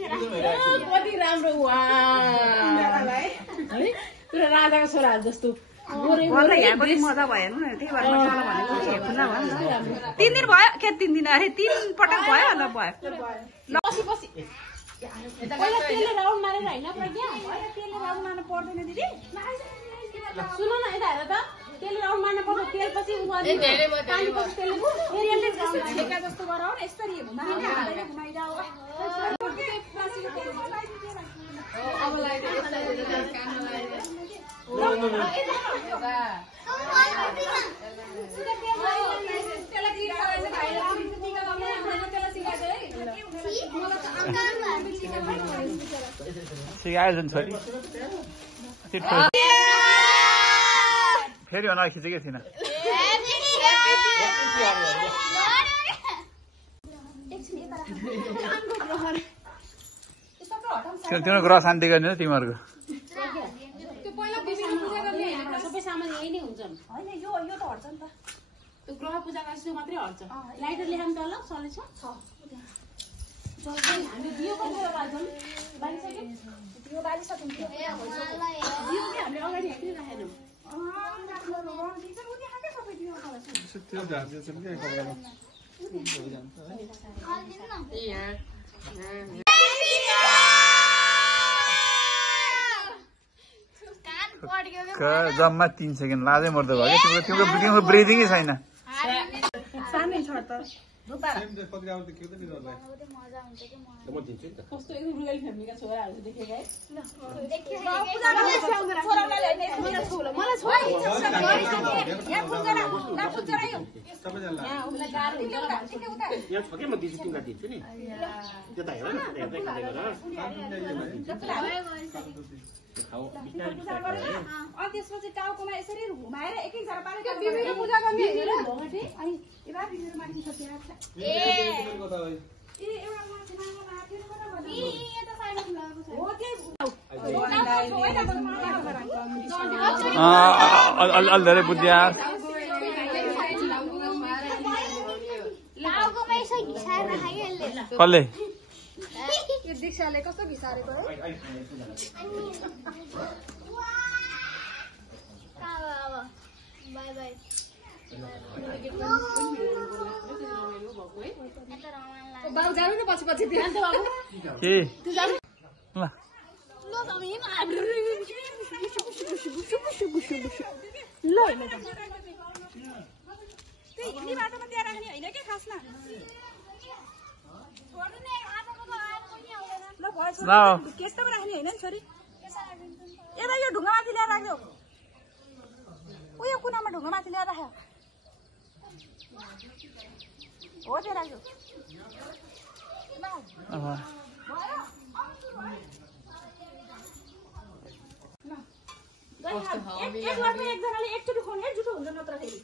कति राम्रो वा है पुरा राजाको छोराहरू जस्तो मजा भएन त्यही भएर मजाले भनेको खुल्ला भयो 3 दिन भयो के 3 दिन अरे 3 पटक भयो होला भयो पछि पहिला तेलले राउन्ड मारेर हैन प्रज्ञा तेलले राउन्ड मार्न पर्दैन दिदी सुन न यता हेर त तेलले राउन्ड मार्न पर्छ तेल पछि उमाल्नु पानी पछि तेलले फेरि यसले ठेका जस्तो गराउ न यसरी घुमाएर हातले घुमाइराउ अब लाइदिए कानमा लाइदिए सिकाएछन् छोरी फेरि अनुहार खिचेकै थिएन तिम्रो ग्रह शान्ति गर्ने हो तिमीहरूको सबै सामान यही नै हुन्छ हैन यो त हट्छ नि त त्यो ग्रह पूजा गरेपछि मात्रै हट्छ लाइटर ल्याउनु त ल चलेछ हामी दियो पनि बाल्छौँ बालिसक्यो दियो बालिसक्यो दियो कि हामीले अगाडि हेर्दै राखेनौँ जम्मा 3 सेकेन्ड लाजै मर्दो भयो क्या तिम्रो ब्रिदिङै छैन सानै छ त कस्तो एकदम रुरल फ्यामिलीका छोराहरू देखेको है त्यसपछि टाउकोमा यसरी घुमाएर एक जरा पानी पूजा गर्ने अलि धेरै बुझ्या कसले दीक्षाले कस्तो घिसारेको है बाई बाई बाबु जानु न पछि पछि ध्यान त बाबु के ल हिँड्ने बाटोमा त्यहाँ राख्ने होइन क्या खासमा केस्तोमा राख्ने होइन नि छोरी यता यो ढुङ्गामाथि ल्याएर राख्यो उयो कुनामा ढुङ्गामाथि ल्याएर राख्यो हो त्यो राख्यो एकजनाले एकचोटि खुवाउने जुठो हुन्छ नत्र फेरि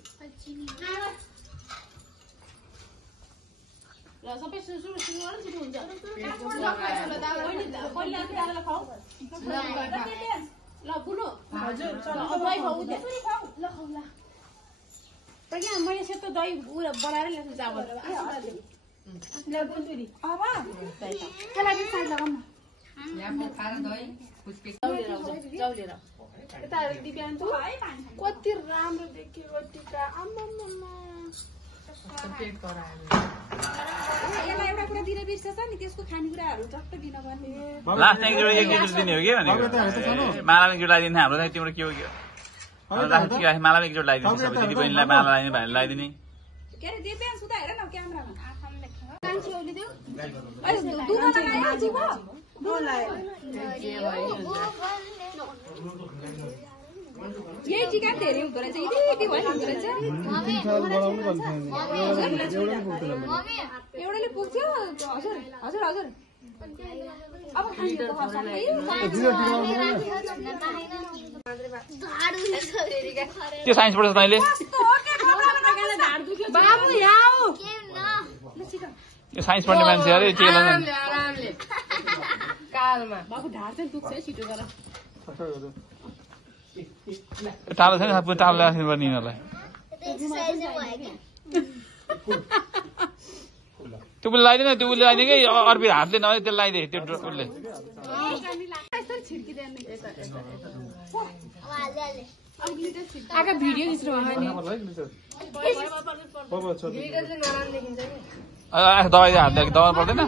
ल सबै सुरु गर्न छिटो हुन्छ ल बुनु हजुर दही खाऊ प्रज्ञा मैले सेतो दही बनाएर ल्याएको चावल अब त्यसलाई साइड लगाउँ जाउलेर यता दिव्यान्त कति राम्रो देखियो टिका यसलाई एउटा कुरा दिन बिर्सेछ नि त्यसको खानेकुराहरू चट्ट दिन पर्ने लास्ट एकजोडी दिने हो कि भनेको मालामा एकजोडी लगाइदिने हाम्रो चाहिँ तिम्रो के हो मालामा एकजोडी लगाइदिने सबै दिदी बहिनीलाई माला लगाइदिने भाइले लगाइदिने के अरे दिव्यान्त सुता हेर न क्यामेरामा यही टिका धेरै हुँदो रहेछ यति भयो हुँदो रहेछ एउटाले पुग्थ्यो हजुर हजुर हजुर अब त्यो साइन्स पढ्छ तैँले यो साइन्स पढ्ने मान्छे अरे बाबु ढाड चाहिँ दुख्छ है छिटो गर टालो छैन टालो राख्नुपर्ने यिनीहरूलाई त्यो लगाइदिएन त्यो उसले लगाइदिए कि अर्पी हातले नभए त्यसले लगाइदिए त्यो उसले भिडियो खिच्नु दबाई हाल्दा दबाई पर्दैन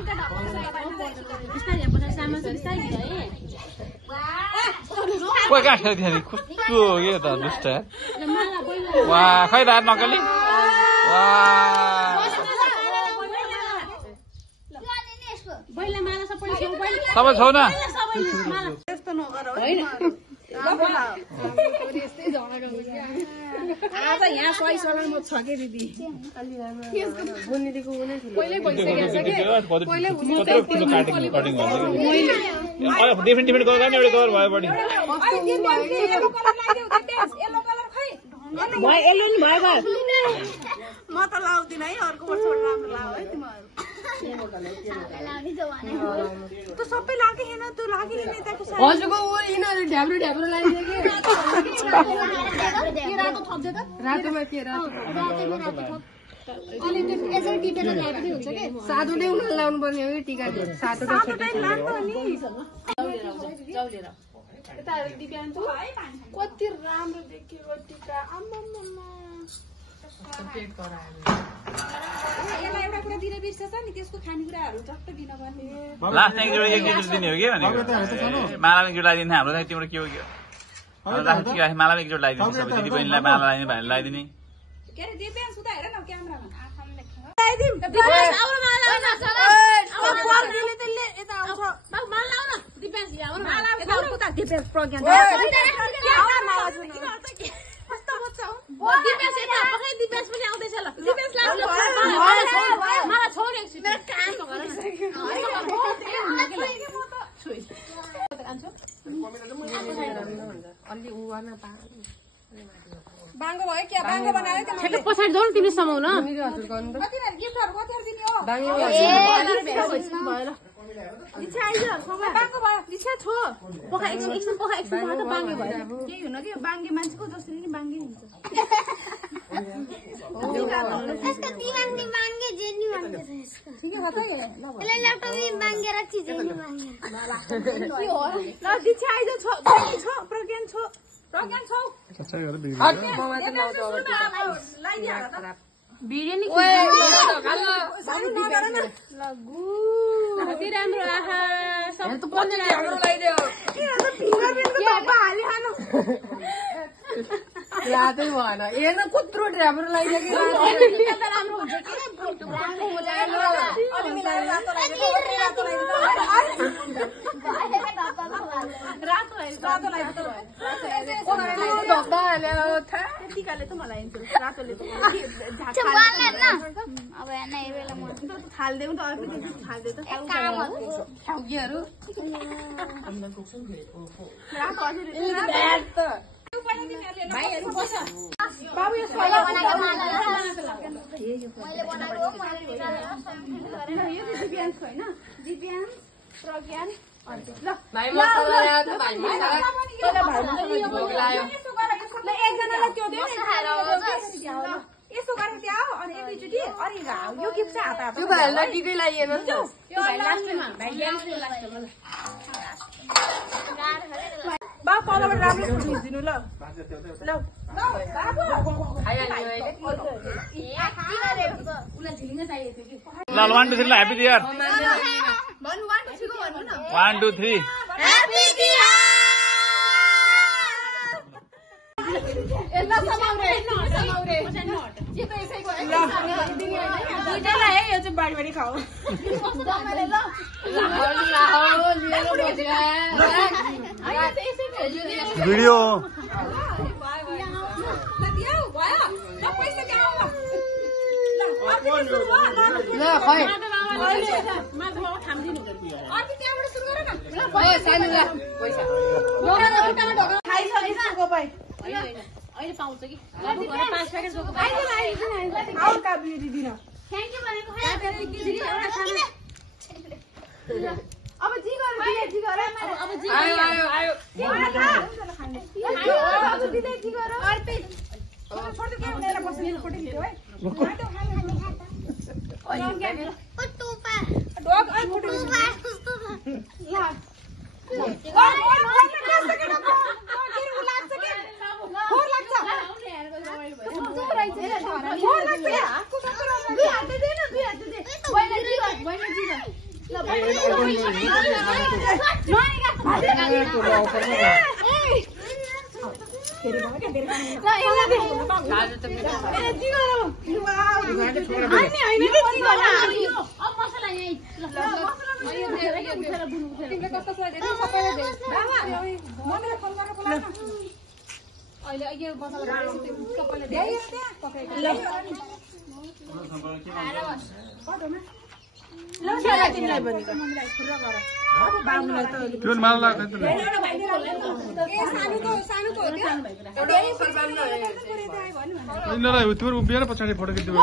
कोही कहाँ खेल्थ्यो कस्तो के त दुष्ट वा खै रात नक्कली वा सबै छौ न आज यहाँ सही सबै म छ के दिदी डिफ्रेन्ट कलर एउटा कलर भयो बढी म त लाउँदिन है अर्को वर्षबाट राम्रो लाऊ है तिमीहरू त सबै लागे हैन त्यो लागि नि नेताको हजुरको उ यिनीहरु ढ्याब्रो ढ्याब्रो लागिसक्यो के रातो थप्छ त रातोमा के रातो अलि यसरी टिपेर ल्याए पनि हुन्छ के सादोले उनले लाउनु पर्ने हो कि टीका सादो त छोटो लाग्छ नि जाउलेर यता दिप्यान छ कति राम्रो देखियो टीका आम्माम्मा पेट गरायो यसलाई एउटा कुरा दिन बिर्सेछ नि त्यसको खानेकुराहरू टक्क दिन पर्ने लास्ट एक गिफ्ट दिने हो कि भनेको मालामा गिफ्ट लगाइदिने हाम्रो चाहिँ तिम्रो के हो के मालामा गिफ्ट लगाइदिने सबै दिदी बहिनीलाई माला लगाइदिने भाइले लगाइदिने के अरे दिप्यान सुता हेर न क्यामेरामा आँखाले लेख्छ बाङ्गो भयो क्या बाङ्गो बनायो ठ्याक्क पछाडि जाऊ न तिमी समाउन कतिहरु गिफ्टहरु कतिहरु दिने हो बाङ्गो भयो लिच्छा छो पोखा एकछिन पोखा एकछिन त बाङ्गे भयो केही हुन कि बाङ्गे मान्छेको जसरी नि बाङ्गे हुन्छ इसका दिमाग में मांगे जेनी मांगे ठीक है बताइए ले लैपटॉप में मांगे रखी जेनी मांगे ल दिच्छा आइज छ छ प्रज्ञान छ बिर्यानी कति राम्रो आहा लादै भएन हेर्न कत्रो राम्रो लगाइसक्यो राम्रो हुन्छ टिकाले त मलाई रातोले अब नै बेला म थाल्देऊ त अर्को दिन थाल्दे त छाउकीहरू भाइहरु बस बाबु यो सोला बनाएको यो दिव्यान छैन दिव्यान प्रज्ञान ल भाइ मसला ल्यायो त भाइ मसला भोग लायो ल एकजनालाई त्यो दियो यसो गरेर त्यहाँ हो अनि एकैचोटि अनि यो गिफ्ट चाहिँ हात त्यो भाइलाई टिकै लाइएन नि त यो लास्टमा बा पलबाट राम्रो फोटो खिच्दिनु ल ल खाइहाल्यो अहिले उलाई झिलिङ चाहिएको थियो कि ल 1 2 3 ल ह्यापी न्यू इयर भन्नु 1 2 3 को भन्नु न 1 2 3 हैप्पी न्यू एल्ला समाउरे के त यसैको दुईटालाई है यो चाहिँ बाडी बाडी खाऊ भिडियो पैसा क्या हो ल खै अर्को त्यहाँबाट सुरु गर न सानो ला पैसा खाइसकेको पाइ अहिले पाउँछ कि 5 प्याकेट जोको आउ का बिरी दिन थ्यांक यू भनेको अब जी गर अब जी आयो आयो आयो अब दिदै जी गर अर्पित छोटो क्या लिएर बस्ने फोटो खिच्यो है ओ उभिएर पछाडि फोटो खिच्नु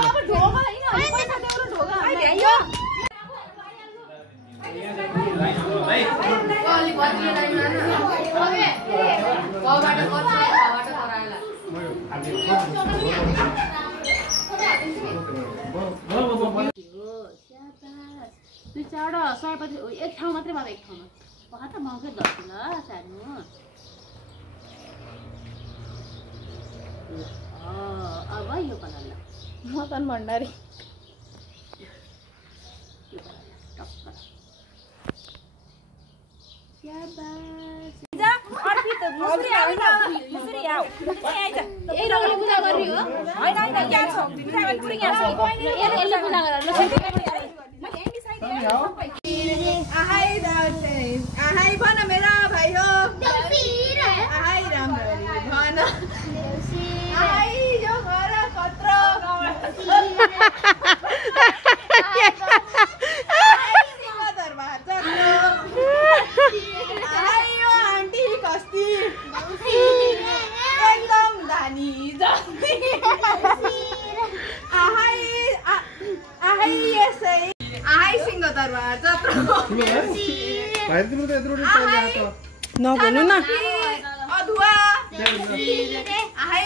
सयपत्री एक ठाउँ मात्रै भयो एक ठाउँमा पखा त मकै धर्छु ल सानो अब यो कलर ल मदन भण्डारी भन मेरा भाइ हो राम्ररी भन यो घर कत्रो दरबार यो आन्टी कस्ती एकदम धानी यसै सिंह दरबार नभन्नु न अदुवा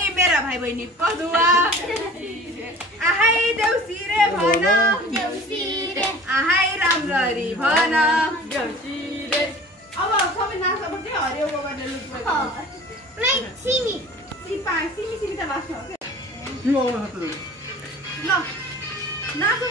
मेरा भाइ बहिनी पदुवा देउसिरे भन राम्ररी भन देउसिरे अब सबै नाच्नु चाहिँ हरियोको गर्ने सिमी त नाच्नु ल नाच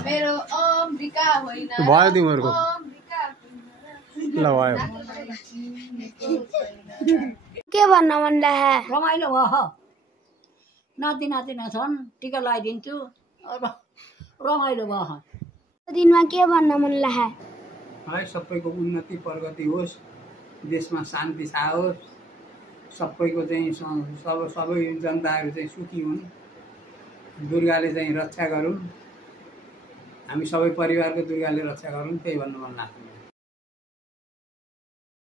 मेरो अम्बिका होइन भयो तिमीहरुको ल भयो के भन्न मन लाग्यो रमाइलो भयो नाति नातिना छन् टिका लगाइदिन्छु रमाइलो भयो दिनमा के भन्न मन लाग्यो है सबैको उन्नति प्रगति होस् देशमा शान्ति छाओस् सबैको चाहिँ सबै जनताहरू चाहिँ सुखी हुन् दुर्गाले चाहिँ रक्षा गरून् हामी सबै परिवारको दुर्गाले रक्षा गरून् त्यही भन्नु मन लाग्छ